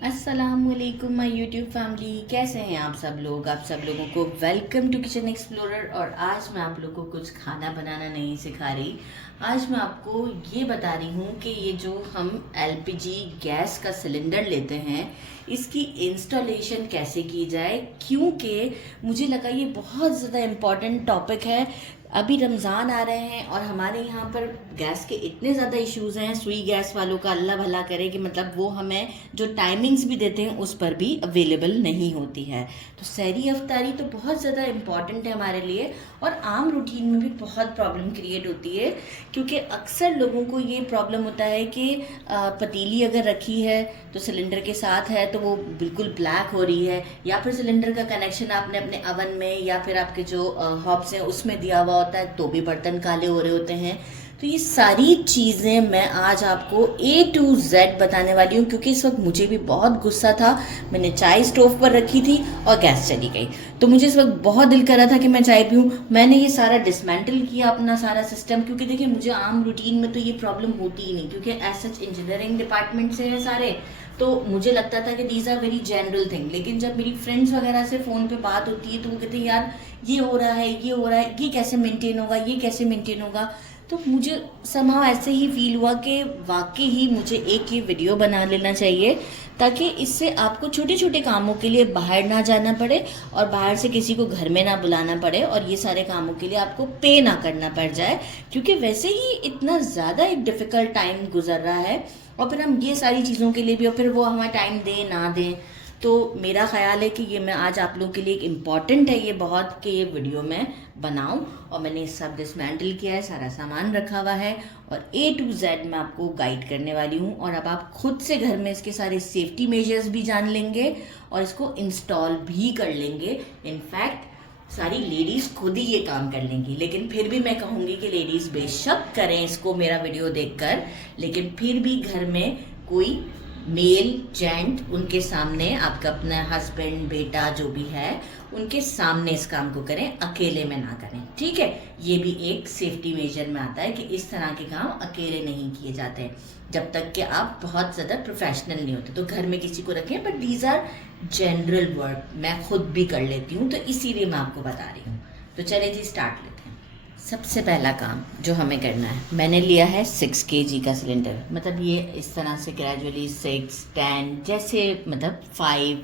अस्सलामुअलैकुम my YouTube family, कैसे हैं आप सब लोग। आप सब लोगों को वेलकम टू किचन एक्सप्लोरर। और आज मैं आप लोगों को कुछ खाना बनाना नहीं सिखा रही। आज मैं आपको ये बता रही हूँ कि ये जो हम एलपीजी गैस का सिलेंडर लेते हैं इसकी इंस्टॉलेशन कैसे की जाए, क्योंकि मुझे लगा ये बहुत ज़्यादा इम्पॉर्टेंट टॉपिक है। अभी रमज़ान आ रहे हैं और हमारे यहाँ पर गैस के इतने ज़्यादा इश्यूज़ हैं। सुई गैस वालों का अल्लाह भला करे कि मतलब वो हमें जो टाइमिंग्स भी देते हैं उस पर भी अवेलेबल नहीं होती है। तो सहरी अफ्तारी तो बहुत ज़्यादा इम्पॉर्टेंट है हमारे लिए, और आम रूटीन में भी बहुत प्रॉब्लम क्रिएट होती है, क्योंकि अक्सर लोगों को ये प्रॉब्लम होता है कि पतीली अगर रखी है तो सिलेंडर के साथ है तो वो बिल्कुल ब्लैक हो रही है, या फिर सिलेंडर का कनेक्शन आपने अपने अवन में या फिर आपके जो हॉब्स हैं उसमें दिया हुआ होता है तो भी बर्तन काले हो रहे होते हैं। तो ये सारी चीज़ें मैं आज आपको A to Z बताने वाली हूँ, क्योंकि इस वक्त मुझे भी बहुत गुस्सा था। मैंने चाय स्टोव पर रखी थी और गैस चली गई, तो मुझे इस वक्त बहुत दिल कर रहा था कि मैं चाय पीऊँ। मैंने ये सारा डिसमेंटल किया अपना सारा सिस्टम, क्योंकि देखिए मुझे आम रूटीन में तो ये प्रॉब्लम होती ही नहीं, क्योंकि एज सच इंजीनियरिंग डिपार्टमेंट से हैं सारे, तो मुझे लगता था कि these are very general thing. लेकिन जब मेरी फ्रेंड्स वगैरह से फ़ोन पे बात होती है तो वो कहते हैं यार ये हो रहा है, ये हो रहा है, ये कैसे मेंटेन होगा, ये कैसे मेंटेन होगा। तो मुझे समहाउ ऐसे ही फील हुआ कि वाकई ही मुझे एक ये वीडियो बना लेना चाहिए, ताकि इससे आपको छोटे छोटे कामों के लिए बाहर ना जाना पड़े और बाहर से किसी को घर में ना बुलाना पड़े, और ये सारे कामों के लिए आपको पे ना करना पड़ जाए, क्योंकि वैसे ही इतना ज़्यादा एक डिफ़िकल्ट टाइम गुजर रहा है और फिर हम ये सारी चीज़ों के लिए भी, और फिर वो हमें टाइम दें ना दें। तो मेरा ख्याल है कि ये मैं आज आप लोगों के लिए एक इम्पॉर्टेंट है ये बहुत, कि ये वीडियो मैं बनाऊं। और मैंने सब डिसमेंटल किया है, सारा सामान रखा हुआ है और A to Z मैं आपको गाइड करने वाली हूँ। और अब आप खुद से घर में इसके सारे सेफ्टी मेजर्स भी जान लेंगे और इसको इंस्टॉल भी कर लेंगे। इनफैक्ट सारी लेडीज़ खुद ही ये काम कर लेंगी, लेकिन फिर भी मैं कहूँगी कि लेडीज़ बेशक करें इसको मेरा वीडियो देखकर, लेकिन फिर भी घर में कोई मेल जेंट उनके सामने, आपका अपना हस्बैंड बेटा जो भी है उनके सामने इस काम को करें, अकेले में ना करें। ठीक है, ये भी एक सेफ्टी मेजर में आता है कि इस तरह के काम अकेले नहीं किए जाते हैं जब तक कि आप बहुत ज़्यादा प्रोफेशनल नहीं होते। तो घर में किसी को रखें, but these are general word, मैं खुद भी कर लेती हूँ तो इसीलिए मैं आपको बता रही हूँ। तो चले जी स्टार्ट लेते हैं। सबसे पहला काम जो हमें करना है, मैंने लिया है 6 kg का सिलेंडर। मतलब ये इस तरह से ग्रेजुअली 6, 10 जैसे, मतलब 5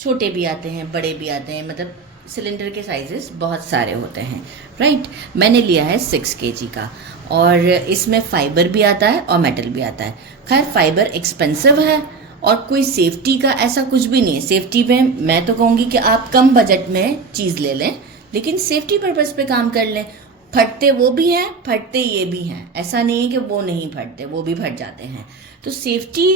छोटे भी आते हैं बड़े भी आते हैं, मतलब सिलेंडर के साइजेस बहुत सारे होते हैं। राइट, मैंने लिया है 6 kg का, और इसमें फाइबर भी आता है और मेटल भी आता है। खैर फाइबर एक्सपेंसिव है और कोई सेफ्टी का ऐसा कुछ भी नहीं है। सेफ्टी में मैं तो कहूँगी कि आप कम बजट में चीज़ ले लें, लेकिन सेफ्टी पर्पज़ पे काम कर लें। फटते वो भी हैं, फटते ये भी हैं, ऐसा नहीं है कि वो नहीं फटते, वो भी फट जाते हैं। तो सेफ्टी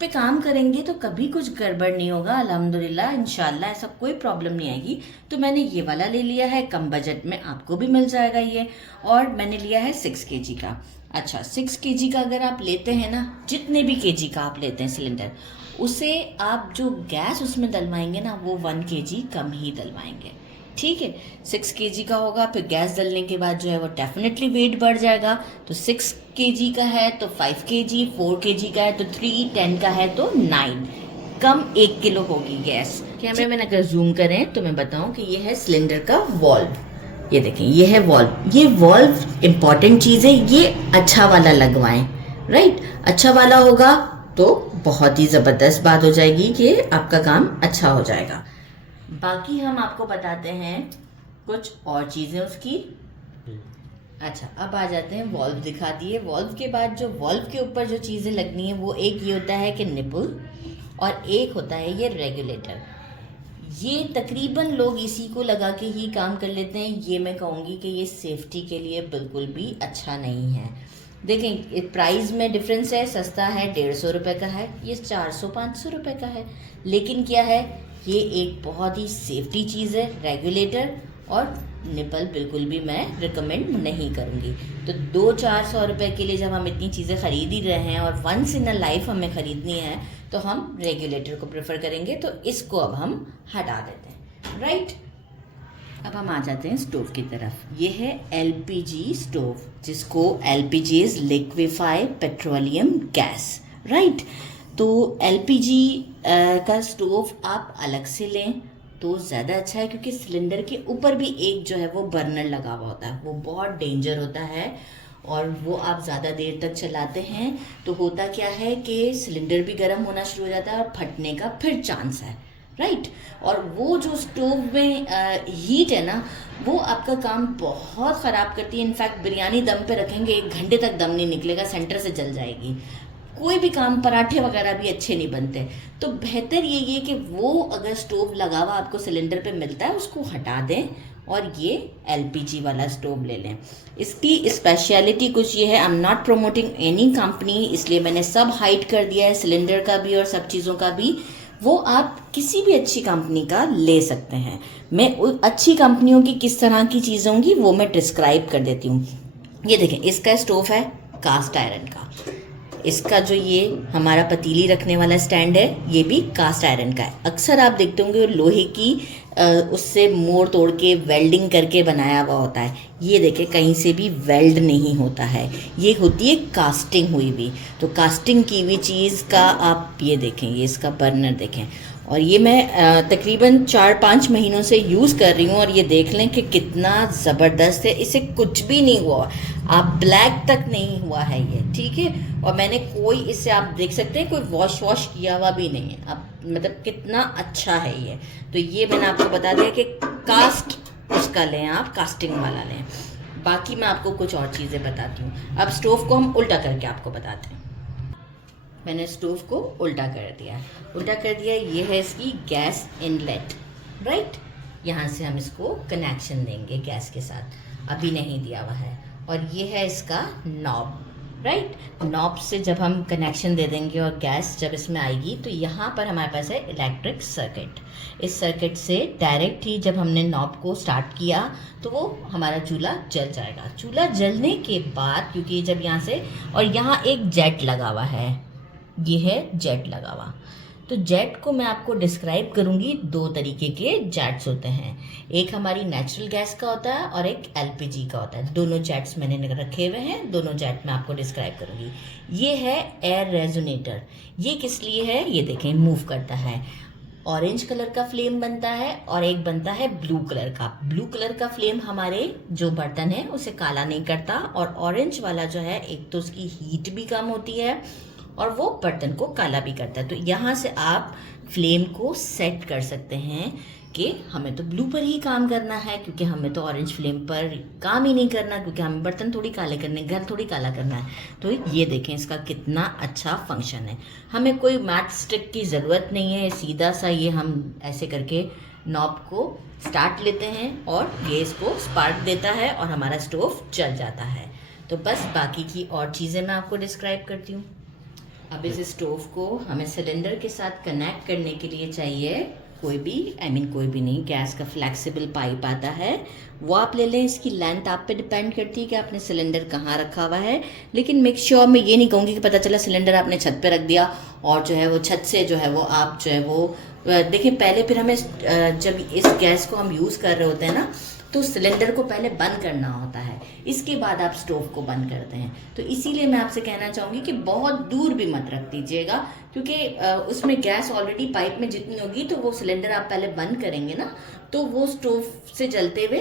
पे काम करेंगे तो कभी कुछ गड़बड़ नहीं होगा, अल्हम्दुलिल्लाह इंशाल्लाह ऐसा कोई प्रॉब्लम नहीं आएगी। तो मैंने ये वाला ले लिया है, कम बजट में आपको भी मिल जाएगा ये। और मैंने लिया है 6 kg का। अच्छा, 6 kg का अगर आप लेते हैं ना, जितने भी kg का आप लेते हैं सिलेंडर, उसे आप जो गैस उसमें डलवाएंगे ना वो 1 kg कम ही डलवाएंगे। ठीक है, 6 kg का होगा, फिर गैस डलने के बाद जो है वो डेफिनेटली वेट बढ़ जाएगा। तो 6 kg का है तो 5 kg, 4 kg का है तो 3, 10 का है तो 9, कम 1 किलो होगी गैस। कैमरे में अगर जूम करें तो मैं बताऊं कि ये है सिलेंडर का वॉल्व। ये देखें, ये है वॉल्व। ये वॉल्व इंपॉर्टेंट चीज़ है, ये अच्छा वाला लगवाएं। राइट, अच्छा वाला होगा तो बहुत ही ज़बरदस्त बात हो जाएगी कि आपका काम अच्छा हो जाएगा। बाकी हम आपको बताते हैं कुछ और चीज़ें उसकी। अच्छा, अब आ जाते हैं, वॉल्व दिखा दिए। वॉल्व के बाद जो वॉल्व के ऊपर जो चीज़ें लगनी है वो एक ये होता है कि निपल, और एक होता है ये रेगुलेटर। ये तकरीबन लोग इसी को लगा के ही काम कर लेते हैं। ये मैं कहूँगी कि ये सेफ्टी के लिए बिल्कुल भी अच्छा नहीं है। देखें प्राइस में डिफरेंस है, सस्ता है 150 रुपये का है, ये 400-500 रुपये का है। लेकिन क्या है, ये एक बहुत ही सेफ्टी चीज़ है। रेगुलेटर और निपल बिल्कुल भी मैं रिकमेंड नहीं करूँगी। तो 200-400 रुपये के लिए जब हम इतनी चीज़ें ख़रीद ही रहे हैं और वंस इन अ लाइफ हमें ख़रीदनी है, तो हम रेगुलेटर को प्रेफर करेंगे। तो इसको अब हम हटा देते हैं। राइट, अब हम आ जाते हैं स्टोव की तरफ। ये है एलपीजी स्टोव, जिसको LPG is liquefy petroleum gas. Right, तो एलपीजी का स्टोव आप अलग से लें तो ज़्यादा अच्छा है, क्योंकि सिलेंडर के ऊपर भी एक जो है वो बर्नर लगा हुआ होता है, वो बहुत डेंजर होता है और वो आप ज़्यादा देर तक चलाते हैं तो होता क्या है कि सिलेंडर भी गर्म होना शुरू हो जाता है और फटने का फिर चांस है, राइट। और वो जो स्टोव में हीट है ना, वो आपका काम बहुत ख़राब करती है। इनफैक्ट बिरयानी दम पे रखेंगे 1 घंटे तक दम नहीं निकलेगा, सेंटर से जल जाएगी। कोई भी काम, पराठे वगैरह भी अच्छे नहीं बनते। तो बेहतर यही है कि वो अगर स्टोव लगा हुआ आपको सिलेंडर पे मिलता है उसको हटा दें और ये एलपीजी वाला स्टोव ले लें। इसकी स्पेशलिटी कुछ ये है, I am not promoting any company, इसलिए मैंने सब हाइड कर दिया है, सिलेंडर का भी और सब चीज़ों का भी। वो आप किसी भी अच्छी कंपनी का ले सकते हैं। मैं अच्छी कंपनियों की किस तरह की चीज़ें होंगी वो मैं डिस्क्राइब कर देती हूँ। ये देखें, इसका स्टोव है कास्ट आयरन का। इसका जो ये हमारा पतीली रखने वाला स्टैंड है ये भी कास्ट आयरन का है। अक्सर आप देखते होंगे लोहे की उससे मोड़ तोड़ के वेल्डिंग करके बनाया हुआ होता है। ये देखें, कहीं से भी वेल्ड नहीं होता है, ये होती है कास्टिंग हुई भी। तो कास्टिंग की हुई चीज़ का आप ये देखें, ये इसका बर्नर देखें। और ये मैं तकरीबन 4-5 महीनों से यूज़ कर रही हूँ और ये देख लें कि कितना ज़बरदस्त है। इसे कुछ भी नहीं हुआ, आप ब्लैक तक नहीं हुआ है ये, ठीक है। और मैंने कोई इससे आप देख सकते हैं कोई वॉश किया हुआ भी नहीं है। आप मतलब कितना अच्छा है ये। तो ये मैंने आपको बता दिया कि कास्ट उसका लें, आप कास्टिंग वाला लें। बाकी मैं आपको कुछ और चीज़ें बताती हूँ। अब स्टोव को हम उल्टा करके आपको बताते हैं। मैंने स्टोव को उल्टा कर दिया। ये है इसकी गैस इनलेट, राइट। यहाँ से हम इसको कनेक्शन देंगे गैस के साथ, अभी नहीं दिया हुआ है। और ये है इसका नॉब, राइट। नॉब से जब हम कनेक्शन दे देंगे और गैस जब इसमें आएगी तो यहाँ पर हमारे पास है इलेक्ट्रिक सर्किट। इस सर्किट से डायरेक्ट ही जब हमने नॉब को स्टार्ट किया तो वो हमारा चूल्हा जल जाएगा। चूल्हा जलने के बाद, क्योंकि जब यहाँ से, और यहाँ एक जेट लगा हुआ है, ये है जेट लगा हुआ। तो जेट को मैं आपको डिस्क्राइब करूँगी, 2 तरीके के जेट्स होते हैं। एक हमारी नेचुरल गैस का होता है और एक एलपीजी का होता है। दोनों जेट्स मैंने रखे हुए हैं, दोनों जेट मैं आपको डिस्क्राइब करूँगी। ये है एयर रेजोनेटर। ये किस लिए है ये देखें, मूव करता है। ऑरेंज कलर का फ्लेम बनता है और एक बनता है ब्लू कलर का। ब्लू कलर का फ्लेम हमारे जो बर्तन है उसे काला नहीं करता, और ऑरेंज वाला जो है एक तो उसकी हीट भी कम होती है और वो बर्तन को काला भी करता है। तो यहाँ से आप फ्लेम को सेट कर सकते हैं कि हमें तो ब्लू पर ही काम करना है, क्योंकि हमें तो ऑरेंज फ्लेम पर काम ही नहीं करना, क्योंकि हमें बर्तन थोड़ी काले करने, घर थोड़ी काला करना है। तो ये देखें इसका कितना अच्छा फंक्शन है। हमें कोई मैट स्टिक की ज़रूरत नहीं है, सीधा सा ये हम ऐसे करके नॉब को स्टार्ट लेते हैं और ये इसको स्पार्क देता है और हमारा स्टोव जल जाता है। तो बस बाकी की और चीज़ें मैं आपको डिस्क्राइब करती हूँ। अब इस स्टोव को हमें सिलेंडर के साथ कनेक्ट करने के लिए चाहिए कोई भी, कोई भी नहीं, गैस का फ्लेक्सिबल पाइप आता है, वो आप ले लें। इसकी लेंथ आप पे डिपेंड करती है कि आपने सिलेंडर कहाँ रखा हुआ है। लेकिन मेक श्योर, मैं ये नहीं कहूँगी कि पता चला सिलेंडर आपने छत पे रख दिया और जो है वो छत से जो है वो आप जो है वो देखिए, पहले फिर हमें जब इस गैस को हम यूज़ कर रहे होते हैं ना, तो सिलेंडर को पहले बंद करना होता है, इसके बाद आप स्टोव को बंद करते हैं। तो इसीलिए मैं आपसे कहना चाहूँगी कि बहुत दूर भी मत रख दीजिएगा, क्योंकि उसमें गैस ऑलरेडी पाइप में जितनी होगी तो वो सिलेंडर आप पहले बंद करेंगे ना, तो वो स्टोव से जलते हुए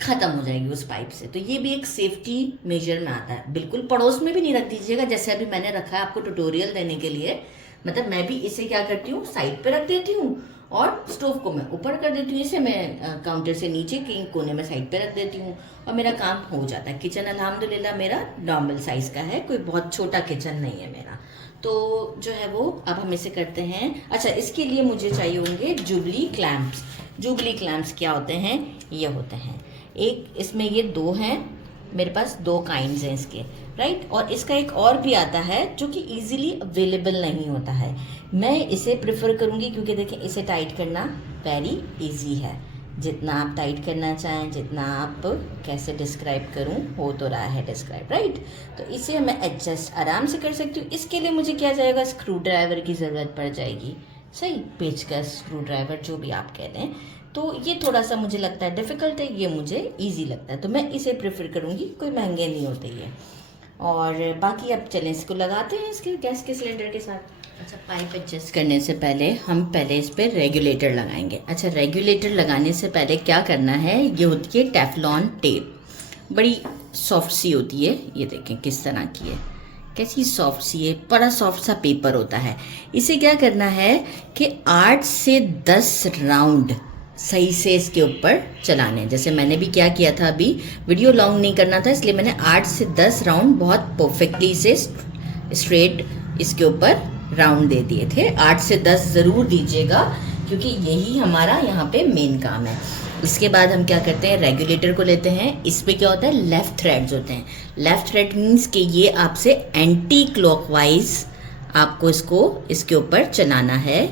ख़त्म हो जाएगी उस पाइप से। तो ये भी एक सेफ्टी मेजर में आता है। बिल्कुल पड़ोस में भी नहीं रख दीजिएगा, जैसे अभी मैंने रखा है आपको ट्यूटोरियल देने के लिए। मतलब मैं भी इसे क्या करती हूँ, साइड पे रख देती हूँ और स्टोव को मैं ऊपर कर देती हूँ। इसे मैं काउंटर से नीचे के कोने में साइड पे रख देती हूँ और मेरा काम हो जाता है। किचन अल्हम्दुलिल्लाह मेरा नॉर्मल साइज़ का है, कोई बहुत छोटा किचन नहीं है मेरा। तो जो है वो अब हम इसे करते हैं। अच्छा, इसके लिए मुझे चाहिए होंगे जुबली क्लैम्प्स। जुबली क्लैम्प्स क्या होते हैं, ये होते हैं, एक इसमें ये 2 हैं मेरे पास, 2 काइंड्स हैं इसके, राइट। और इसका एक और भी आता है जो कि इजीली अवेलेबल नहीं होता है। मैं इसे प्रेफर करूँगी क्योंकि देखिए इसे टाइट करना वेरी इजी है। जितना आप टाइट करना चाहें, जितना आप, कैसे डिस्क्राइब करूँ, हो तो रहा है डिस्क्राइब, राइट। तो इसे मैं एडजस्ट आराम से कर सकती हूँ। इसके लिए मुझे क्या जाएगा, स्क्रू ड्राइवर की ज़रूरत पड़ जाएगी, सही, पेचकस, स्क्रू ड्राइवर, जो भी आप कह दें। तो ये थोड़ा सा मुझे लगता है डिफ़िकल्ट है, ये मुझे ईजी लगता है, तो मैं इसे प्रेफर करूँगी। कोई महंगे नहीं होते ये। और बाकी अब चलें इसको लगाते हैं इसके गैस के सिलेंडर के साथ। अच्छा, पाइप एडजस्ट करने से पहले हम पहले इस पर रेगुलेटर लगाएंगे। अच्छा, रेगुलेटर लगाने से पहले क्या करना है, ये होती है टेफलॉन टेप, बड़ी सॉफ्ट सी होती है, ये देखें किस तरह की है, कैसी सॉफ्ट सी है, बड़ा सॉफ्ट सा पेपर होता है। इसे क्या करना है कि 8 से 10 राउंड सही से इसके ऊपर चलाने। जैसे मैंने भी क्या किया था, अभी वीडियो लॉन्ग नहीं करना था इसलिए मैंने 8 से 10 राउंड बहुत परफेक्टली से स्ट्रेट इसके ऊपर राउंड दे दिए थे। 8 से 10 ज़रूर दीजिएगा क्योंकि यही हमारा यहाँ पे मेन काम है। इसके बाद हम क्या करते हैं, रेगुलेटर को लेते हैं। इस पे क्या होता है, लेफ़्ट थ्रेड्स होते हैं। लेफ़्ट थ्रेड मीन्स कि ये आपसे एंटी क्लॉकवाइज आपको इसको इसके ऊपर चलाना है।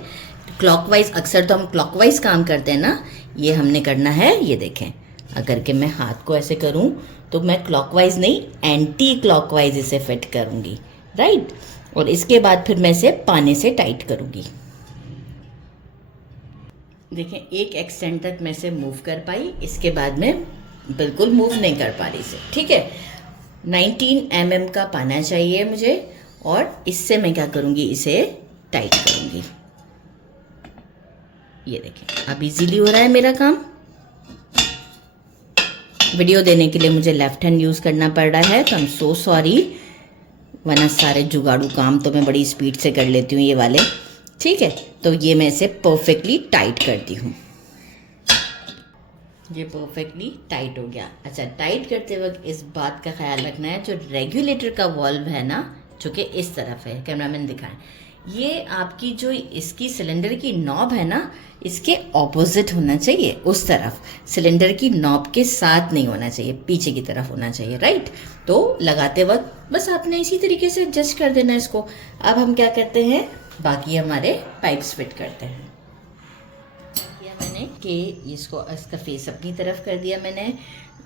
क्लॉकवाइज, अक्सर तो हम क्लॉकवाइज काम करते हैं ना, ये हमने करना है। ये देखें, अगर के मैं हाथ को ऐसे करूं तो मैं क्लॉकवाइज नहीं एंटी क्लॉकवाइज इसे फिट करूंगी, राइट। और इसके बाद फिर मैं इसे पाने से टाइट करूंगी। देखें, एक एक्सटेंड तक मैं इसे मूव कर पाई, इसके बाद में बिल्कुल मूव नहीं कर पा रही इसे, ठीक है। 19 mm का पाना चाहिए मुझे, और इससे मैं क्या करूंगी, इसे टाइट करूंगी। ये देखें, अब इजीली हो रहा है मेरा काम। वीडियो देने के लिए मुझे लेफ्ट हैंड यूज़ करना पड़ रहा है, तो आई एम सो सॉरी, वरना सारे जुगाड़ू काम तो मैं बड़ी स्पीड से कर लेती हूँ ये वाले, ठीक है। तो ये मैं इसे परफेक्टली टाइट करती हूँ। ये परफेक्टली टाइट हो गया। अच्छा, टाइट करते वक्त इस बात का ख्याल रखना है, जो रेगुलेटर का वॉल्व है ना, जो कि इस तरफ है, कैमरामैन दिखाएं, ये आपकी जो इसकी सिलेंडर की नॉब है ना, इसके ऑपोजिट होना चाहिए, उस तरफ। सिलेंडर की नॉब के साथ नहीं होना चाहिए, पीछे की तरफ होना चाहिए, राइट। तो लगाते वक्त बस आपने इसी तरीके से एडजस्ट कर देना इसको। अब हम क्या करते हैं, बाकी हमारे पाइप्स फिट करते हैं। किया मैंने कि इसको, इसका फेस अपनी तरफ कर दिया मैंने।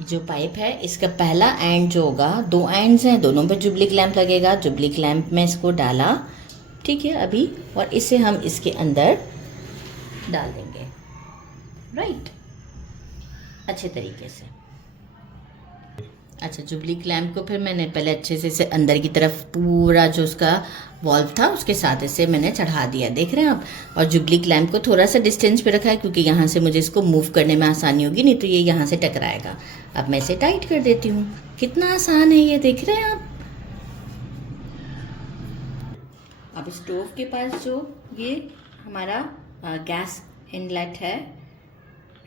जो पाइप है इसका पहला एंड जो होगा, 2 एंड्स हैं, दोनों पे जुबली क्लैंप लगेगा। जुबली क्लैंप में इसको डाला, ठीक है अभी, और इसे हम इसके अंदर डाल देंगे, राइट, अच्छे तरीके से। अच्छा, जुबली क्लैंप को फिर मैंने पहले अच्छे से इसे अंदर की तरफ पूरा जो उसका वॉल्व था उसके साथ इसे मैंने चढ़ा दिया, देख रहे हैं आप। और जुबली क्लैंप को थोड़ा सा डिस्टेंस पे रखा है क्योंकि यहाँ से मुझे इसको मूव करने में आसानी होगी, नहीं तो ये यहाँ से टकराएगा। अब मैं इसे टाइट कर देती हूँ। कितना आसान है ये, देख रहे हैं आप। अब स्टोव के पास जो ये हमारा गैस इनलेट है,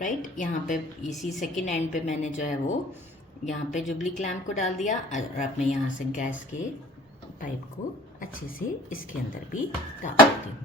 राइट, यहाँ पे इसी सेकेंड एंड पे मैंने जो है वो यहाँ पे जुबली क्लैंप को डाल दिया, और अब मैं यहाँ से गैस के पाइप को अच्छे से इसके अंदर भी डाल देती हूँ।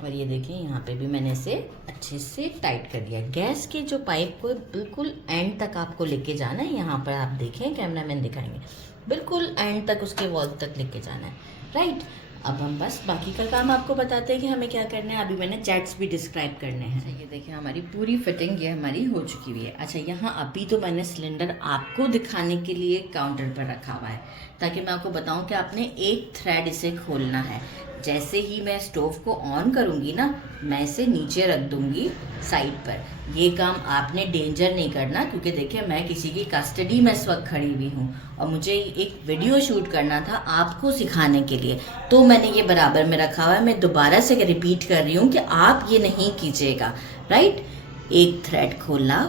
और ये देखिए, यहाँ पे भी मैंने इसे अच्छे से टाइट कर दिया। गैस के जो पाइप को बिल्कुल एंड तक आपको लेके जाना है। यहाँ पर आप देखें, कैमरामैन दिखाएंगे, बिल्कुल एंड तक उसके वॉल्व तक लेके जाना है, राइट। अब हम बस बाकी का काम आपको बताते हैं कि हमें क्या करना है। अभी मैंने जेट्स भी डिस्क्राइब करने हैं। ये देखिए, हमारी पूरी फिटिंग ये हमारी हो चुकी हुई है। अच्छा, यहाँ अभी तो मैंने सिलेंडर आपको दिखाने के लिए काउंटर पर रखा हुआ है, ताकि मैं आपको बताऊं कि आपने एक थ्रेड इसे खोलना है। जैसे ही मैं स्टोव को ऑन करूँगी ना, मैं इसे नीचे रख दूँगी साइड पर। ये काम आपने डेंजर नहीं करना, क्योंकि देखिए मैं किसी की कस्टडी में इस वक्त खड़ी हुई हूँ और मुझे एक वीडियो शूट करना था आपको सिखाने के लिए, तो मैंने ये बराबर में रखा हुआ है। मैं दोबारा से रिपीट कर रही हूँ कि आप ये नहीं कीजिएगा, राइट। एक थ्रेड खोला,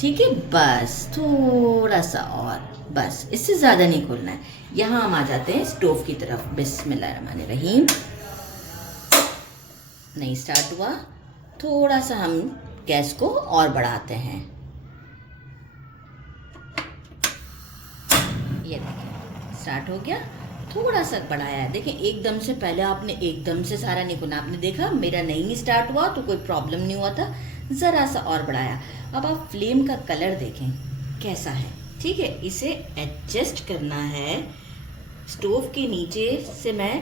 ठीक है, बस थोड़ा सा और, बस इससे ज़्यादा नहीं खोलना है। यहाँ हम आ जाते हैं स्टोव की तरफ। बिस्मिल्लाहिर्रहमानिर्रहीम। नहीं स्टार्ट हुआ, थोड़ा सा हम गैस को और बढ़ाते हैं। ये देखिए, स्टार्ट हो गया, थोड़ा सा बढ़ाया है। देखिए, एकदम से, पहले आपने एकदम से सारा नहीं खोलना। आपने देखा मेरा नहीं स्टार्ट हुआ तो कोई प्रॉब्लम नहीं हुआ था, ज़रा सा और बढ़ाया। अब आप फ्लेम का कलर देखें कैसा है, ठीक है। इसे एडजस्ट करना है। स्टोव के नीचे से मैं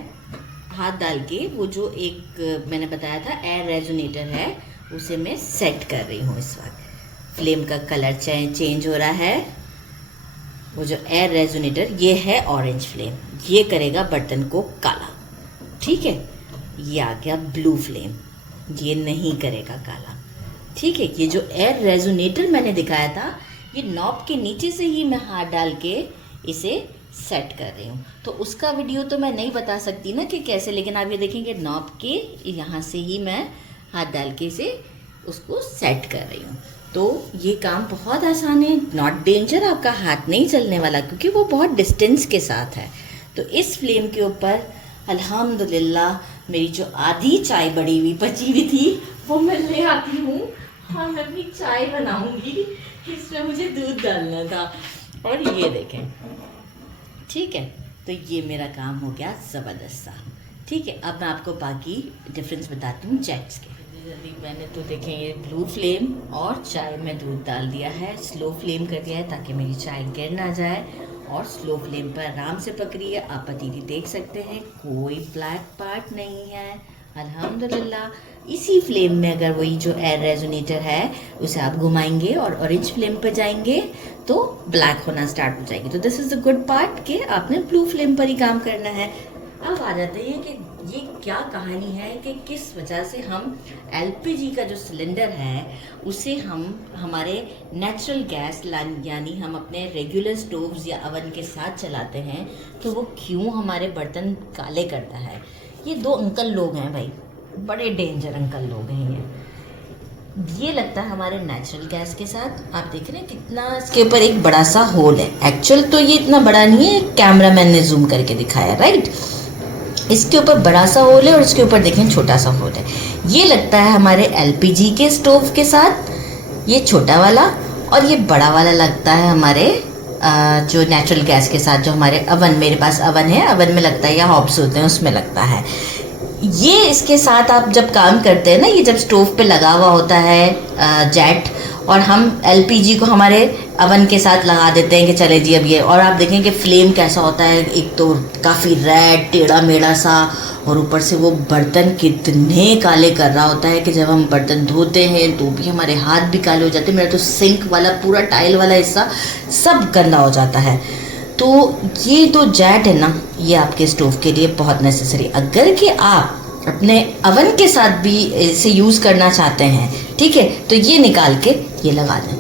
हाथ डाल के, वो जो एक मैंने बताया था एयर रेजोनेटर है, उसे मैं सेट कर रही हूँ इस वक्त। फ्लेम का कलर चेंज हो रहा है। वो जो एयर रेजोनेटर, ये है ऑरेंज फ्लेम, ये करेगा बर्तन को काला, ठीक है। ये आ गया ब्लू फ्लेम, ये नहीं करेगा काला, ठीक है। ये जो एयर रेजोनेटर मैंने दिखाया था, ये नॉब के नीचे से ही मैं हाथ डाल के इसे सेट कर रही हूँ। तो उसका वीडियो तो मैं नहीं बता सकती ना कि कैसे, लेकिन आप ये देखेंगे नॉब के यहाँ से ही मैं हाथ डाल के इसे उसको सेट कर रही हूँ। तो ये काम बहुत आसान है, नॉट डेंजर, आपका हाथ नहीं चलने वाला क्योंकि वो बहुत डिस्टेंस के साथ है। तो इस फ्लेम के ऊपर अल्हम्दुलिल्लाह मेरी जो आधी चाय बड़ी हुई बची हुई थी वो मैं ले आती हूँ और मैं अपनी चाय बनाऊंगी। इसमें मुझे दूध डालना था और ये देखें, ठीक है। तो ये मेरा काम हो गया ज़बरदस्त सा, ठीक है। अब मैं आपको बाकी डिफरेंस बताती हूँ जेट्स के। जल्दी मैंने तो देखें ये ब्लू फ्लेम और चाय में दूध डाल दिया है, स्लो फ्लेम कर दिया है ताकि मेरी चाय गिर ना जाए और स्लो फ्लेम पर आराम से पक रही है। आप पतीली देख सकते हैं, कोई ब्लैक पार्ट नहीं है अल्हम्दुलिल्लाह। इसी फ्लेम में अगर वही जो एयर रेजोनेटर है उसे आप घुमाएंगे और ऑरेंज फ्लेम पर जाएंगे तो ब्लैक होना स्टार्ट हो जाएगी। तो this is the good part कि आपने ब्लू फ्लेम पर ही काम करना है। अब आ जाते हैं कि ये क्या कहानी है कि किस वजह से हम एलपीजी का जो सिलेंडर है उसे हम हमारे नेचुरल गैस यानी हम अपने रेगुलर स्टोव्स या अवन के साथ चलाते हैं तो वो क्यों हमारे बर्तन काले करता है। ये दो अंकल लोग हैं भाई, बड़े डेंजर अंकल लोग हैं ये लगता है हमारे नेचुरल गैस के साथ। आप देख रहे हैं कितना इसके ऊपर एक बड़ा सा होल है। एक्चुअल तो ये इतना बड़ा नहीं है, कैमरामैन ने जूम करके दिखाया, राइट। इसके ऊपर बड़ा सा होल है और इसके ऊपर देखें छोटा सा होल है। ये लगता है हमारे एलपीजी के स्टोव के साथ, ये छोटा वाला, और ये बड़ा वाला लगता है हमारे जो नेचुरल गैस के साथ, जो हमारे अवन, मेरे पास अवन है, अवन में लगता है या हॉब्स होते हैं उसमें लगता है। ये इसके साथ आप जब काम करते हैं ना, ये जब स्टोव पे लगा हुआ होता है जेट, और हम एलपीजी को हमारे अवन के साथ लगा देते हैं कि चले जी अब ये, और आप देखें कि फ्लेम कैसा होता है, एक तो काफ़ी रेड टेढ़ा मेढ़ा सा, और ऊपर से वो बर्तन कितने काले कर रहा होता है कि जब हम बर्तन धोते हैं तो भी हमारे हाथ भी काले हो जाते हैं। मेरा तो सिंक वाला पूरा टाइल वाला हिस्सा सब गंदा हो जाता है। तो ये तो जेट है ना, ये आपके स्टोव के लिए बहुत नेसेसरी। अगर कि आप अपने अवन के साथ भी इसे यूज़ करना चाहते हैं, ठीक है, तो ये निकाल के ये लगा दें,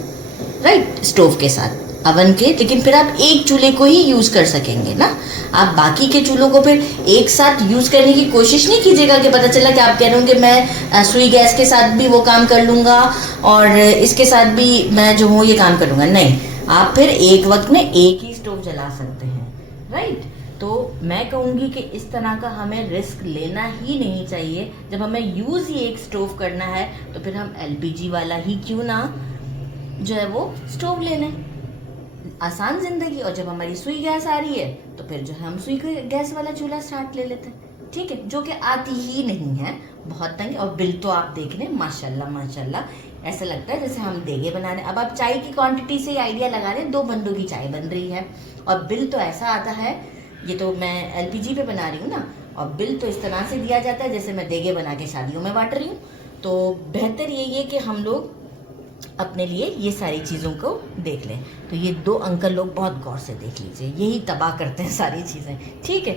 राइट, स्टोव के साथ अवन के। लेकिन फिर आप एक चूल्हे को ही यूज़ कर सकेंगे ना, आप बाकी के चूल्हों को फिर एक साथ यूज़ करने की कोशिश नहीं कीजिएगा कि पता चला कि आप कह रहे हो कि मैं सुई गैस के साथ भी वो काम कर लूँगा और इसके साथ भी मैं जो हूँ ये काम कर लूँगा। नहीं, आप फिर एक वक्त में एक ही स्टोव जला सकते हैं, राइट। तो मैं कहूँगी कि इस तरह का हमें रिस्क लेना ही नहीं चाहिए। जब हमें यूज़ ही एक स्टोव करना है तो फिर हम एलपीजी वाला ही क्यों ना जो है वो स्टोव ले लें, आसान ज़िंदगी। और जब हमारी सुई गैस आ रही है तो फिर जो है हम सुई गैस वाला चूल्हा स्टार्ट ले लेते हैं, ठीक है, जो कि आती ही नहीं है, बहुत तंग। और बिल तो आप देख रहे हैं माशाल्लाह माशाल्लाह, ऐसा लगता है जैसे हम देगे बना रहे हैं। अब आप चाय की क्वांटिटी से आइडिया लगा रहे हैं, 2 बंदों की चाय बन रही है और बिल तो ऐसा आता है, ये तो मैं एलपीजी पे बना रही हूँ ना, और बिल तो इस तरह से दिया जाता है जैसे मैं देगे बना के शादियों में बांट रही हूँ। तो बेहतर यही है कि हम लोग अपने लिए ये सारी चीज़ों को देख लें। तो ये 2 अंकल लोग बहुत गौर से देख लीजिए, यही तबाह करते हैं सारी चीज़ें, ठीक है।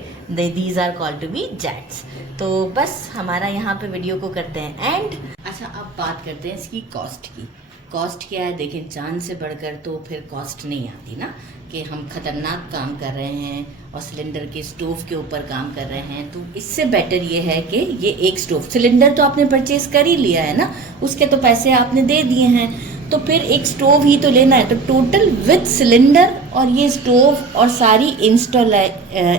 These are called to be jets. तो बस हमारा यहाँ पे वीडियो को करते हैं एंड। अच्छा, अब बात करते हैं इसकी कॉस्ट की। कॉस्ट क्या है, देखें, जान से बढ़कर तो फिर कॉस्ट नहीं आती ना, कि हम खतरनाक काम कर रहे हैं और सिलेंडर के स्टोव के ऊपर काम कर रहे हैं। तो इससे बेटर ये है कि ये एक स्टोव, सिलेंडर तो आपने परचेज कर ही लिया है ना, उसके तो पैसे आपने दे दिए हैं, तो फिर एक स्टोव ही तो लेना है। तो टोटल विद सिलेंडर और ये स्टोव और सारी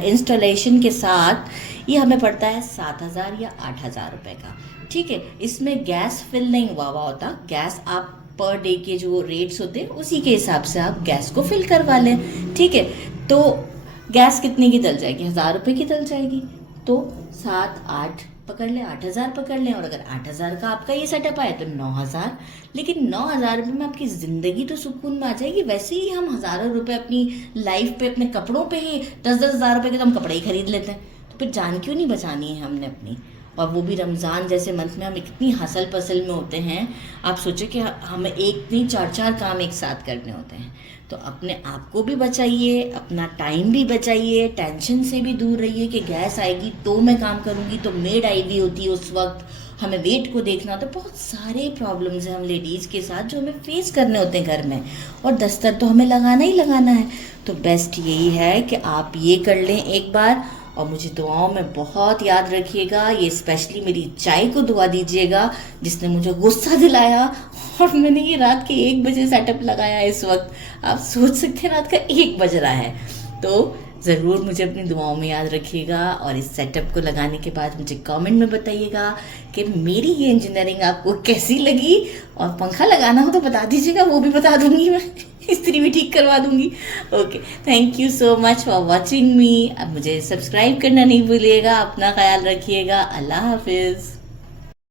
इंस्टॉलेशन के साथ ये हमें पड़ता है 7,000 या 8,000 रुपये का, ठीक है। इसमें गैस फिल नहीं हुआ होता, गैस आप पर डे के जो रेट्स होते हैं उसी के हिसाब से आप गैस को फिल करवा लें, ठीक है। तो गैस कितने की डल जाएगी, 1,000 रुपये की डल जाएगी। तो 7, 8 पकड़ लें, 8,000 पकड़ लें, और अगर 8,000 का आपका ये सेटअप आए तो 9,000। लेकिन 9,000 रुपये में आपकी ज़िंदगी तो सुकून में आ जाएगी। वैसे ही हम हज़ारों रुपये अपनी लाइफ पे, अपने कपड़ों पे ही 10-10 हज़ार रुपये के तो हम कपड़े ही खरीद लेते हैं। तो फिर जान क्यों नहीं बचानी है हमने अपनी, और वो भी रमज़ान जैसे मंथ में हम इतनी हसल पसल में होते हैं। आप सोचो कि हमें एक नहीं 4-4 काम एक साथ करने होते हैं। तो अपने आप को भी बचाइए, अपना टाइम भी बचाइए, टेंशन से भी दूर रहिए कि गैस आएगी तो मैं काम करूँगी, तो मेड आई हुई होती है उस वक्त, हमें वेट को देखना होता है, बहुत सारे प्रॉब्लम्स हैं हम लेडीज़ के साथ जो हमें फेस करने होते हैं घर में, और दस्तर तो हमें लगाना ही लगाना है। तो बेस्ट यही है कि आप ये कर लें एक बार, और मुझे दुआओं में बहुत याद रखिएगा। ये स्पेशली मेरी चाय को दुआ दीजिएगा जिसने मुझे गुस्सा दिलाया, और मैंने ये रात के 1 बजे सेटअप लगाया। इस वक्त आप सोच सकते हैं रात का 1 बज रहा है। तो ज़रूर मुझे अपनी दुआओं में याद रखिएगा, और इस सेटअप को लगाने के बाद मुझे कमेंट में बताइएगा कि मेरी ये इंजीनियरिंग आपको कैसी लगी। और पंखा लगाना हो तो बता दीजिएगा, वो भी बता दूंगी मैं, इस्त्री भी ठीक करवा दूंगी। Okay, thank you so much for watching मी। अब मुझे सब्सक्राइब करना नहीं भूलिएगा। अपना ख्याल रखिएगा। अल्लाह हाफिज़।